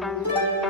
Bye.